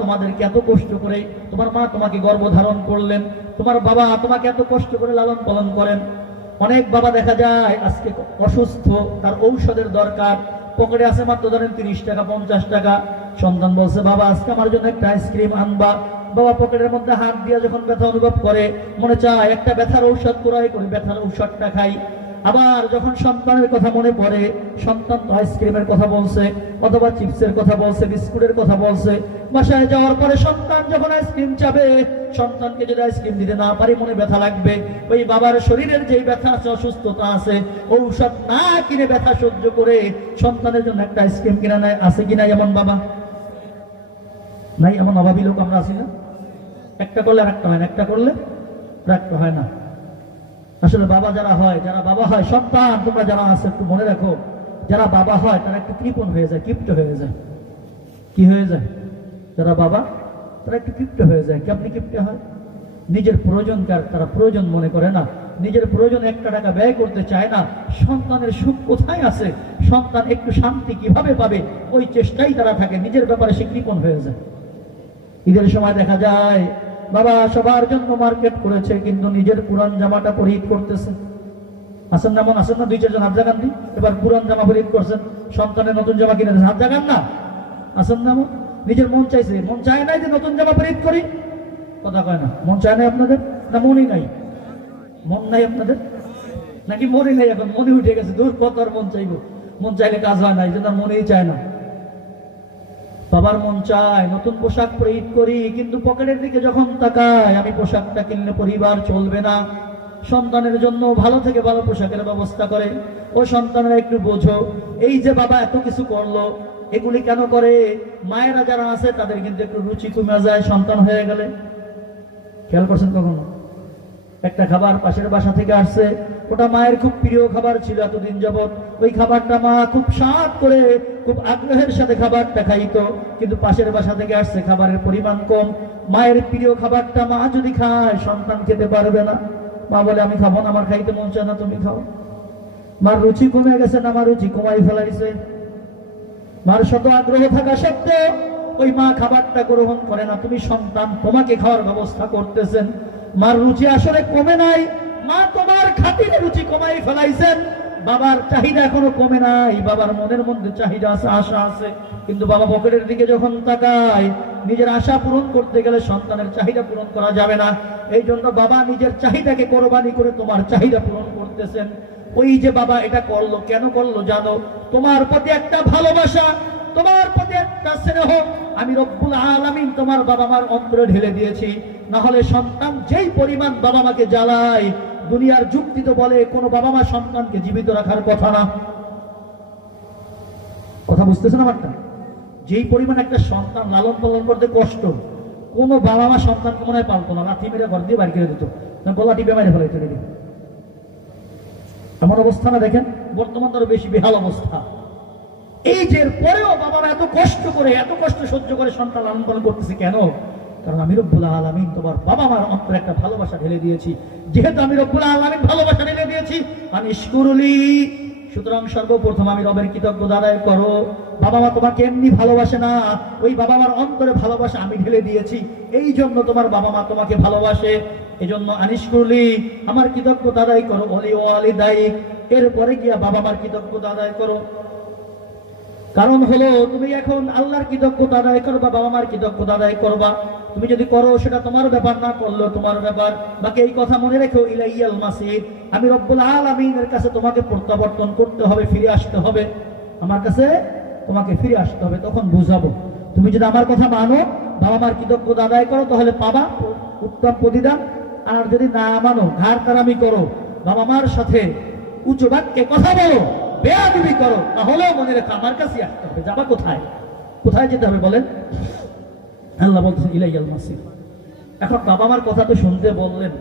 তোমাদেরকে এত কষ্ট করে, তোমার মা তোমাকে গর্ভধারণ করলেন, তোমার বাবা তোমাকে এত কষ্ট করে লালন পালন করেন। অনেক বাবা দেখা যায় আজকে অসুস্থ, তার ঔষধের দরকার, পকেটে আছে মাত্র ধরেন 30 টাকা 50 টাকা। সন্তান বলছে বাবা আজকে আমার জন্য একটা আইসক্রিম আনবা। বাবা পকেটের মধ্যে হাত দিয়ে যখন ব্যথা অনুভব করে, মনে চায় একটা ব্যথার ঔষধ ক্রয় করে ব্যথার ঔষধটা খাই। আবার যখন সন্তানের কথা মনে পড়ে, সন্তান তো আইসক্রিমের কথা বলছে, অথবা চিপসের কথা বলছে, বিস্কুটের কথা বলছে, বাসায় যাওয়ার পরে সন্তান যখন আইসক্রিম চাবে, সন্তানকে যদি আইসক্রিম দিতে না পারি মনে ব্যথা লাগবে। ওই বাবার শরীরের যে ব্যথা আছে, অসুস্থতা আছে, ঔষধ না কিনে ব্যথা সহ্য করে সন্তানের জন্য একটা আইসক্রিম কিনে নেয়। আছে কিনা এমন বাবা? নাই? এমন অভাবী লোক আমরা আছি না? একটা করলে আর একটা হয় না, একটা করলে আর একটা হয় না। আসলে বাবা যারা হয়, যারা বাবা হয়, সন্তান তোমরা যারা আছে একটু মনে রাখো, যারা বাবা হয় তারা একটু কৃপণ হয়ে যায়, কিপ্ট হয়ে যায়। কি হয়ে যায়? যারা বাবা তারা একটু কিপ্ট হয়ে যায়। কেমনি কিপ্ট হয়? নিজের প্রয়োজনকার তারা প্রয়োজন মনে করে না, নিজের প্রয়োজনে একটা টাকা ব্যয় করতে চায় না। সন্তানের সুখ কোথায় আছে, সন্তান একটু শান্তি কিভাবে পাবে, ওই চেষ্টাই তারা থাকে, নিজের ব্যাপারে সে কৃপণ হয়ে যায়। ঈদের সময় দেখা যায় বাবা সবার জন্য মার্কেট করেছে, কিন্তু নিজের পুরান জামাটা পরিহিত করতেছে। আসেন না? মন আসেন না? 2-4 জন হাত জাগান দি। এবার পুরান জামা পরিহিত করছেন, সন্তানের নতুন জামা কিনে হাত জাগান না? আসেন না? নিজের মন চাইছে, মন চায় নাই যে নতুন জামা পরিহিত করি? কথা কয় না। মন চায় নাই আপনাদের? না মনই নাই? মন নাই আপনাদের নাকি মনই নাই? এখন মনে উঠে গেছে, দূর কত আর মন চাইবো, মন চাইলে কাজ হয় না, এই জন্য মনেই চায় না। বাবার মন চায় নতুন পোশাক পরিহিত করি, কিন্তু পকেটের দিকে যখন তাকায়, আমি পোশাকটা কিনলে পরিবার চলবে না। সন্তানের জন্য ভালো থেকে ভালো পোশাকের ব্যবস্থা করে। ও সন্তানেরা একটু বোঝো, এই যে বাবা এত কিছু করলো, এগুলি কেন করে? মায়েরা যারা আছে তাদের কিন্তু একটু রুচি কমে যায় সন্তান হয়ে গেলে। খেয়াল করছেন কখনো? একটা খাবার পাশের বাসা থেকে আসছে, ওটা মায়ের খুব প্রিয় খাবার ছিল এতদিন যাবৎ, ওই খাবারটা মা খুব স্বাদ করে খুব আগ্রহের সাথে খাবারটা খাইতো, কিন্তু পাশের বাসা থেকে আসছে, খাবারের পরিমাণ কম। মায়ের প্রিয় খাবারটা মা যদি খায়, সন্তান খেতে পারবে না। মা বলে আমি খাবো না, আমার খাইতে মন চায় না, তুমি খাও। মার রুচি কমে গেছে না? মার রুচি কমাই ফেলাইছে। মার শত আগ্রহ থাকা সত্ত্বেও ওই মা খাবারটা গ্রহণ করে না। তুমি সন্তান, তোমাকে খাওয়ার ব্যবস্থা করতেছেন, মার রুচি আসলে কমে নাই, মা তোমার খাতিরে রুচি কমাই ফেলাইছেন। বাবার চাহিদা এখনো কমে নাই, বাবার মনের মধ্যে চাহিদা আছে, আশা আছে, কিন্তু বাবা পকেটের দিকে যখন তাকায়, নিজের আশা পূরণ করতে গেলে সন্তানের চাহিদা পূরণ করা যাবে না। এই জন্য বাবা নিজের চাহিদাকে কোরবানি করে তোমার চাহিদা পূরণ করতেছেন। ওই যে বাবা এটা করলো, কেন করলো জানো? তোমার প্রতি একটা ভালোবাসা, তোমার প্রতি একটা স্নেহ আমি রব্বুল আলামিন তোমার বাবা মার অন্তরে ঢেলে দিয়েছি। না হলে সন্তান যেই পরিমাণ বাবা মাকে জ্বালায়, দুনিয়ার যুক্তি তো বলে কোনো বাবা মা সন্তানকে জীবিত রাখার কথা না। কথা বুঝতেছেন আমারটা? যেই পরিমাণ একটা সন্তান লালন পালন করতে কষ্ট, কোনো বাবা মা সন্তানকে মনে হয় পালতো না, লাথি মেরে ঘর দিয়ে বাড়ি করে দিত, গলা টিপে মেরে ফেলাইতো। এমন অবস্থা না? দেখেন বর্তমান আরো বেশি বেহাল অবস্থা। এই যে পরেও বাবা এত কষ্ট করে, এত কষ্ট সহ্য করে সন্তান লালন পালন করতেছে কেন? কারণ আমি রব্বুল আলামিন তোমার বাবা মার অন্তরে একটা ভালোবাসা ঢেলে দিয়েছি। যেহেতু আমি রব্বুল আলামিন ভালোবাসা ঢেলে দিয়েছি, আনিশকুরুলি, সুতরাং সর্বপ্রথম আমি রবের কৃতজ্ঞতা আদায় করো। বাবা মা তোমাকে এমনি ভালোবাসে না, ওই বাবা মার অন্তরে ভালোবাসা আমি ঢেলে দিয়েছি, এই জন্য তোমার বাবা মা তোমাকে ভালোবাসে। এই জন্য আনিশকুরুলি, আমার কৃতজ্ঞতা আদায় করো। ওলি ওয়ালিদাইক, এরপরে গিয়া বাবা মার কৃতজ্ঞতা আদায় করো। কারণ হলো তুমি এখন আল্লাহর কৃতজ্ঞতা আদায় করবা, বাবা মার কৃতজ্ঞতা আদায় করবা। তুমি যদি করো সেটা তোমার ব্যাপার, না করলেও তোমার ব্যাপার। বাকি এই কথা মনে রেখো, ইলাইয়াল মাসির, আমি রব্বুল আলামিনের কাছে তোমাকে প্রত্যাবর্তন করতে হবে, ফিরে আসতে হবে, আমার কাছে তোমাকে ফিরে আসতে হবে, তখন বুঝাবো। তুমি যদি আমার কথা মানো, বাবা মার কৃতজ্ঞতা আদায় করো, তাহলে পাবা উত্তম প্রতিদান। আর যদি না মানো, ঘাড় তারামি করো, বাবা মার সাথে উচ্চ বাক্যে কথা বলো, বেয়াদবি করো, তাহলেও মনে রেখো আমার কাছে আসতে হবে। যাবা কোথায়? কোথায় যেতে হবে বলেন? আল্লাহ বলতেছেন ইলাইয়াল মাসির। এখন বাবা মার কথা তো শুনতে বললেন,